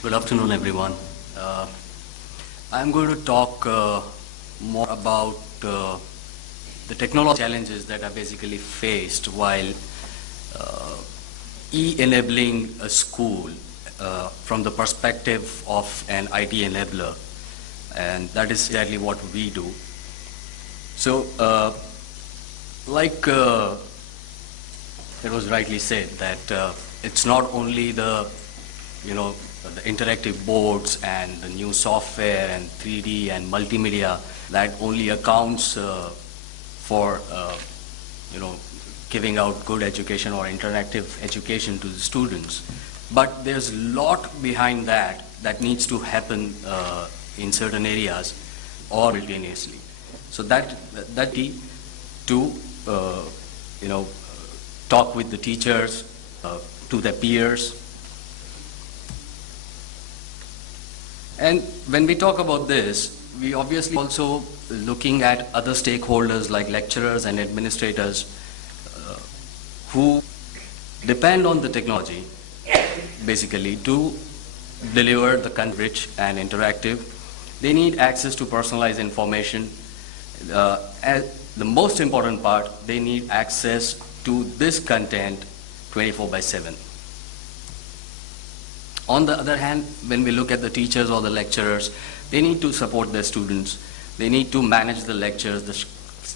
Good afternoon, everyone. Uh, I'm going to talk more about the technology challenges that are basically faced while uh, e-enabling a school from the perspective of an IT enabler, and that is exactly what we do. So, like it was rightly said, that it's not only the interactive boards and the new software and 3D and multimedia that only accounts for you know giving out good education or interactive education to the students, but there's a lot behind that needs to happen in certain areas or simultaneously. So that key to you know talk with the teachers, to their peers. And when we talk about this, we obviously also looking at other stakeholders like lecturers and administrators uh, who depend on the technology basically to deliver the content rich and interactive. They need access to personalized information. As the most important part, they need access to this content 24 by 7. On the other hand, when we look at the teachers or the lecturers, they need to support their students. They need to manage the lectures,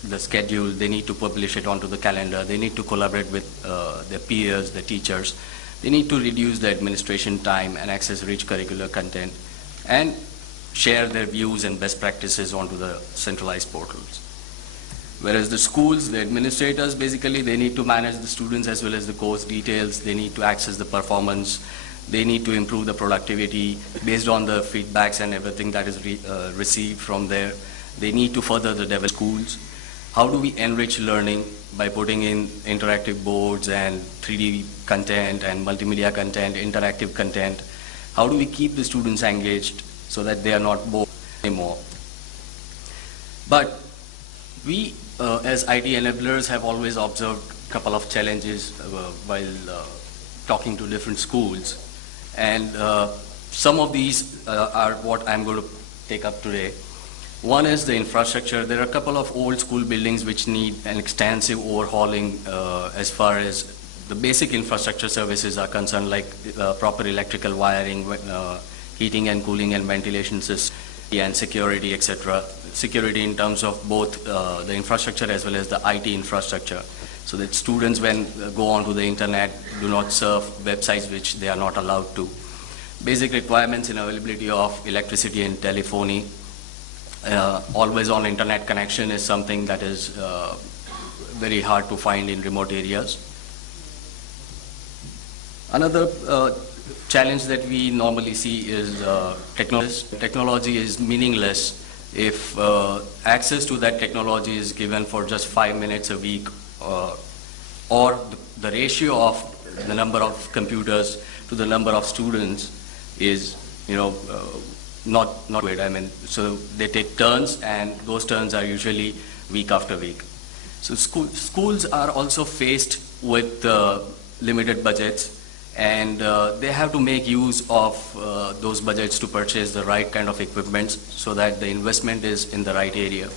the schedule. They need to publish it onto the calendar. They need to collaborate with their peers, the teachers. They need to reduce the administration time and access rich curricular content and share their views and best practices onto the centralized portals. Whereas the schools, the administrators, basically they need to manage the students as well as the course details. They need to access the performance. They need to improve the productivity based on the feedbacks and everything that is received from there. They need to further the development schools. How do we enrich learning by putting in interactive boards and 3D content and multimedia content, interactive content? How do we keep the students engaged so that they are not bored anymore? But we, as IT enablers, have always observed a couple of challenges while talking to different schools. And some of these are what I'm going to take up today. One is the infrastructure. There are a couple of old school buildings which need an extensive overhauling as far as the basic infrastructure services are concerned, like proper electrical wiring, heating and cooling and ventilation systems, and security, etc. Security in terms of both the infrastructure as well as the IT infrastructure, so that students, when go onto the internet, do not surf websites which they are not allowed to. Basic requirements in availability of electricity and telephony. Always on internet connection is something that is very hard to find in remote areas. Another challenge that we normally see is technology. Technology is meaningless if access to that technology is given for just 5 minutes a week, or the ratio of the number of computers to the number of students is not good. I mean, so they take turns, and those turns are usually week after week. So schools are also faced with limited budgets, and they have to make use of those budgets to purchase the right kind of equipment so that the investment is in the right area.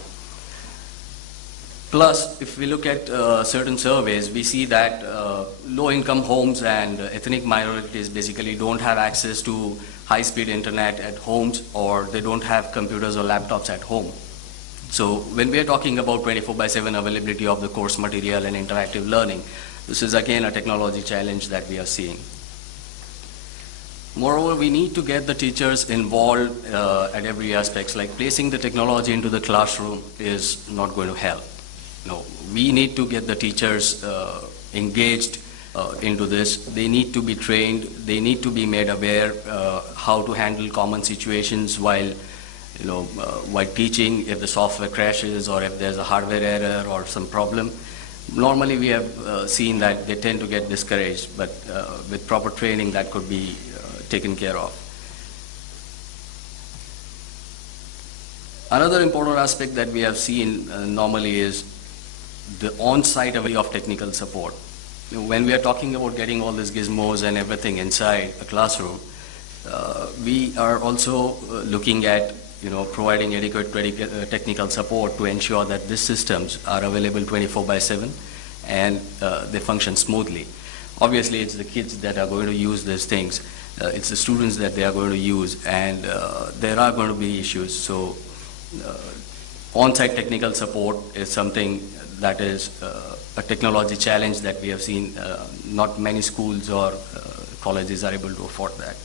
Plus, if we look at certain surveys, we see that low-income homes and ethnic minorities basically don't have access to high-speed internet at homes, or they don't have computers or laptops at home. So when we are talking about 24 by 7 availability of the course material and interactive learning, this is again a technology challenge that we are seeing. Moreover, we need to get the teachers involved at every aspect. Like placing the technology into the classroom is not going to help. No, we need to get the teachers engaged into this. They need to be trained. They need to be made aware how to handle common situations while while teaching. If the software crashes or if there's a hardware error or some problem, normally we have seen that they tend to get discouraged, but with proper training that could be taken care of. Another important aspect that we have seen normally is the on-site availability of technical support. When we are talking about getting all these gizmos and everything inside a classroom, we are also looking at providing adequate technical support to ensure that these systems are available 24/7 and they function smoothly. Obviously, it's the kids that are going to use these things. It's the students that they are going to use, and there are going to be issues. So on-site technical support is something that is a technology challenge that we have seen. Not many schools or colleges are able to afford that.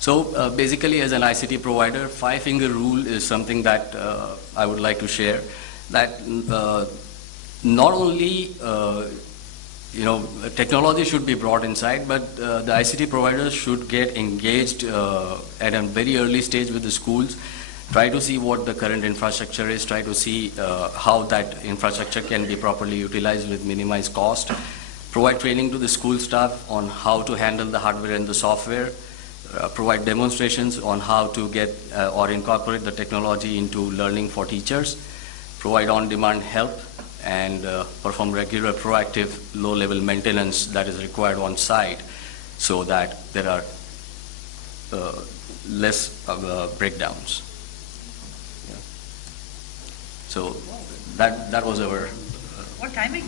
So basically, as an ICT provider, five-finger rule is something that I would like to share. That not only technology should be brought inside, but the ICT providers should get engaged at a very early stage with the schools. Try to see what the current infrastructure is. Try to see how that infrastructure can be properly utilized with minimized cost. Provide training to the school staff on how to handle the hardware and the software. Provide demonstrations on how to get or incorporate the technology into learning for teachers. Provide on-demand help and perform regular proactive low-level maintenance that is required on site so that there are less breakdowns. Yeah. So that was our... What timing?